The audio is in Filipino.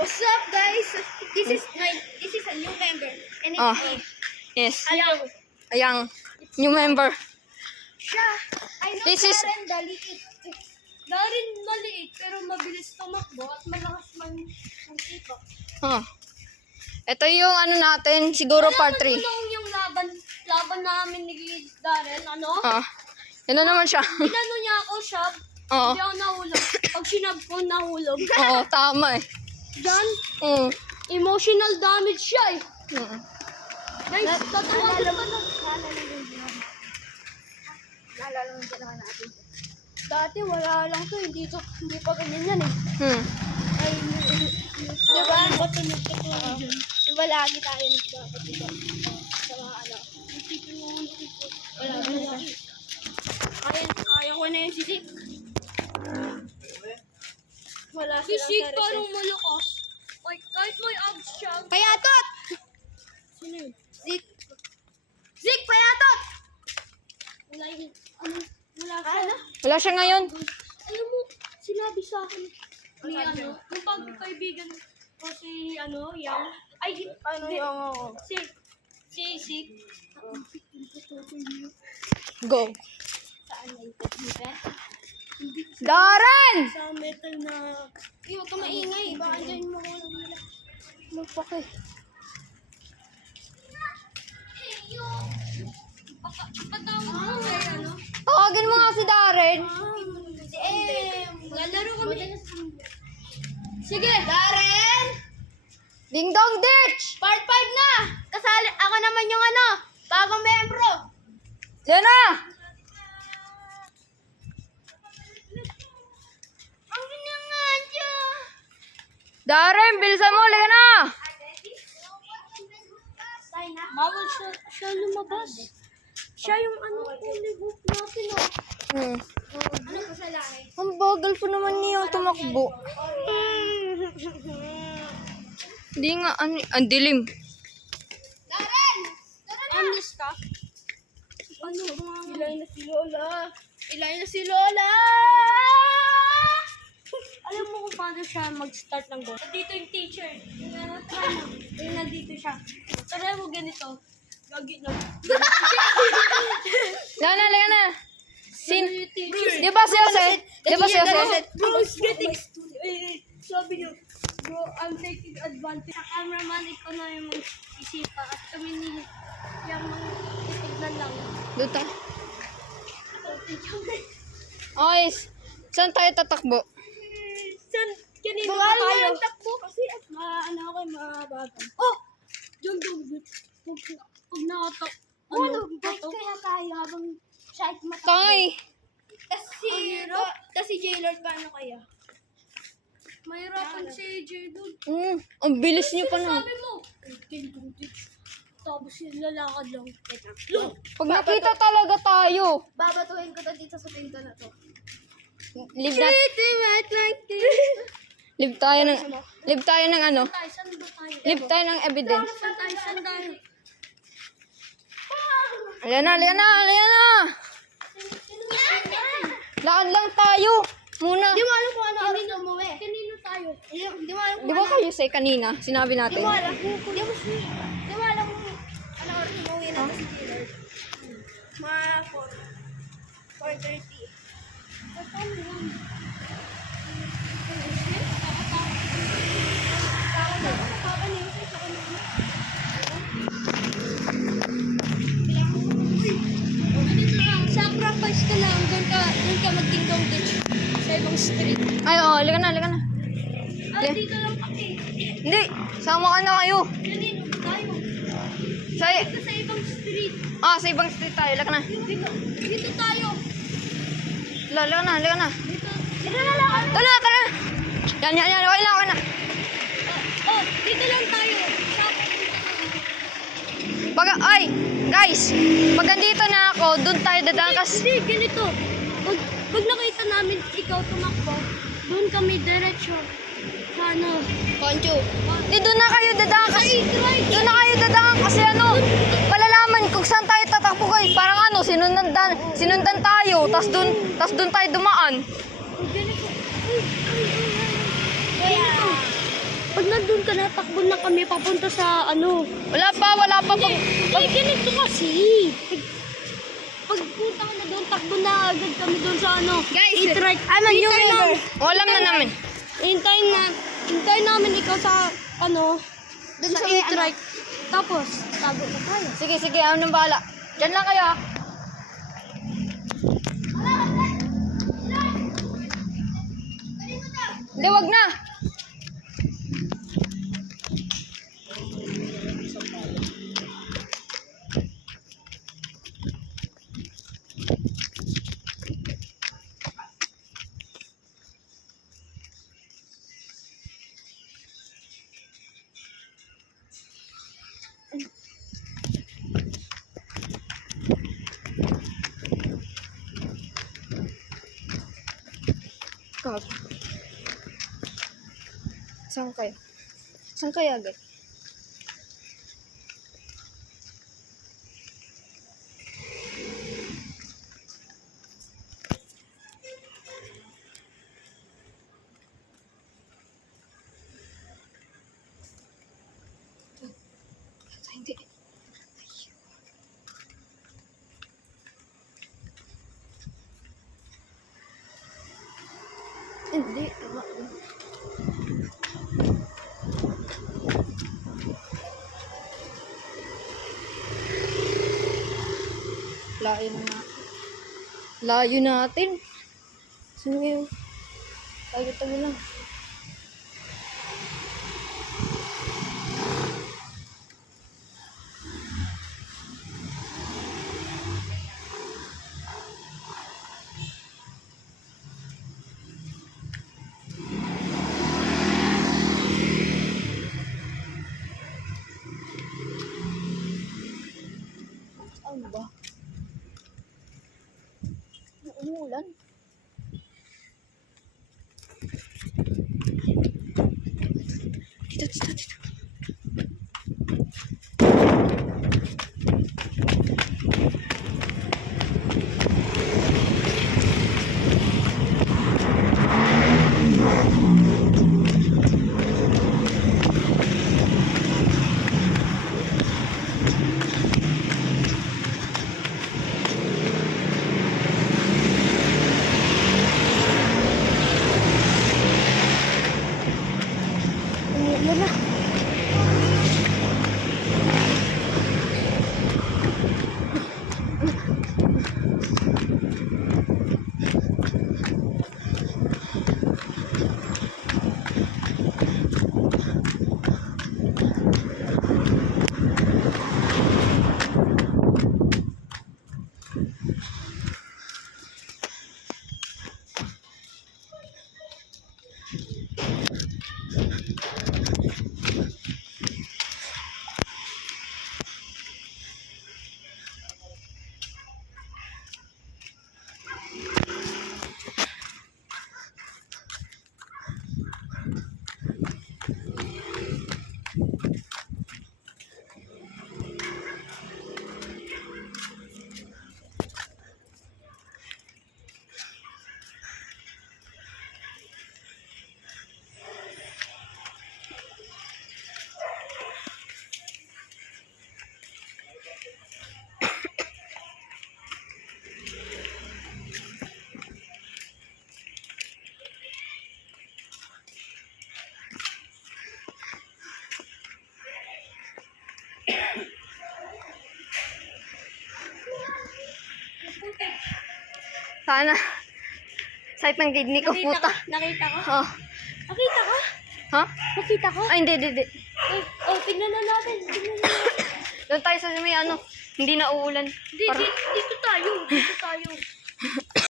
What's up, guys? This is a new member, and it's Oh. me. Yes. Ayang. Ayang. New member. Siya. I know This is- Darren maliit. Darren maliit, pero mabilis tumakbo at malakas mag-ipa. Oh. Ito yung ano natin, siguro part 3. Nalaman mo yung laban namin ni Darren, ano? Ah. Yan na naman siya. Inano niya ako, shove. Oo. Hindi ako nahulog. Pag sinab ko, nahulog. Oo, tama eh. Diyan, Mm. emotional damage siya eh. Mm. Guys, tatawagan pa na. Naalala mo dyan natin. Dati wala lang to, hindi pa ganyan yan eh. Hmm. Ay, diba? Diba lagi tayo nagdapat dito? Sa mga ano. Wala. Kaya ko na yung sisik. Wala silang sisik parang malakas. Ay, kahit may abs siya. Payatot! Sino yun? Zik! Zik, payatot! Wala yun. Wala siya. Wala siya ngayon. Alam mo, sinabi sa akin ni ano, yung pagkaibigan ko si ano, Yang. Ay, Ano yung ako? si Go. saan na yung technique? Darren! Sa metal na, huwag ka maingay, baka dyan mo ko nila. Magpake. Hey, yo! Patawag mo kay ano? Tawagin mo nga si Darren. Lalaro kami. Sige, Darren! Ding dong ditch! Part 5 na! Kasali, ako naman yung ano, bagong membro. Yan na! Ang nga siya! Darren, bilisan mo, liga na! Bawal siya lumabas. Siya yung ano, only group natin oh. Hmm. Ano ko siya lang eh? Ang bagal po naman niya tumakbo. Hindi nga, ang dilim. Darren! Anis ka? Ano? Ilay na si Lola. Ilay na si Lola! Alam mo kung paano siya mag-start ng go? Dito yung teacher. Try mo. Ayun, nandito siya. Try mo ganito. Gagi na. Liga na, liga na. Teacher. Di ba si Jose? Di ba si Jose? Bro, getting sabi niyo, bro, I'm taking advantage. Sa cameraman, ikaw na yung isipa at kami ni yung mga titignan lang. Doon tayo. Okay, saan tayo tatakbo? San, kanino Bawal ba tayo? na takbo kasi at ano ako mabagal. Oh! Yung pag nakatak, Kaya tayo habang siya ay matakbo. Tay! Kasi Jailord paano kaya? mahirapan si AJ doon. Ang bilis niyo pa na. Sabi mo, tapos yung lalakad lang. Look! Pag nakita talaga tayo. Babatuhin ko to dito sa pinto na to. Live na. Live tayo ng ano? Saan ba tayo? Live tayo ng evidence. Saan tayo? Ayan na, ayan na, ayan na. Lakad lang tayo. Muna. Di mo alam kung ano oras na umuwi. Kanino tayo? Di mo alam Di ba kayo say kanina? Sinabi Di natin. mo alam kung di mo alam kung ano oras na umuwi na si Jailord. Mga 4:30. Sacrifice ka lang. Doon ka mag-tingkong ditch. Sa ibang street. Ay, oo, liga na, liga na. Ah, dito lang kami. Hindi, sama ka na kayo. Kanino tayo? Sa, Dito sa ibang street. sa ibang street tayo, liga na. Dito tayo. Liga na, liga na. Dito na lang. Tara, tara. Yan, yan, yan, okay na, okay na. Oh, dito lang tayo. Ay, guys, pag andito na ako, doon tayo dadaan kasi. Hindi, ganito. Pag nakita namin ikaw tumakbo, doon kami diretso. Sa ano? Poncho. Hindi, doon na kayo dadaan kasi. Doon na kayo dadaan kasi ano, palalaman kung saan tayo tatakbo kayo. Parang ano, sinundan tayo, tas doon tayo dumaan. Ganito. Ganito. Pag doon ka na, takbo na kami papunta sa ano. Wala pa pag... Ay, ganito kasi. Pagpunta ka na doon, takbo na agad kami doon sa ano. Guys, i-right. yung river. Alam na namin. Hintayin namin ikaw sa ano, Doon sa sa may i-right. Tapos, tago na tayo. Sige, ako nang bahala. Diyan lang kayo. Hindi, wag na. Kag. Saan kayo? Saan kayo agad? Hindi. Hindi. Layo natin. Saan ngayon? Tayo lang. Ano ba? Umuulan. Dito. Umuulan na. Sana. Sakit ng kidney ko, puta. Nakita ko? Oh. Nakita ka? Ha? Nakita ko? Ay, hindi. Tignan na natin. Doon tayo sa may ano, hindi na uulan. Dito tayo.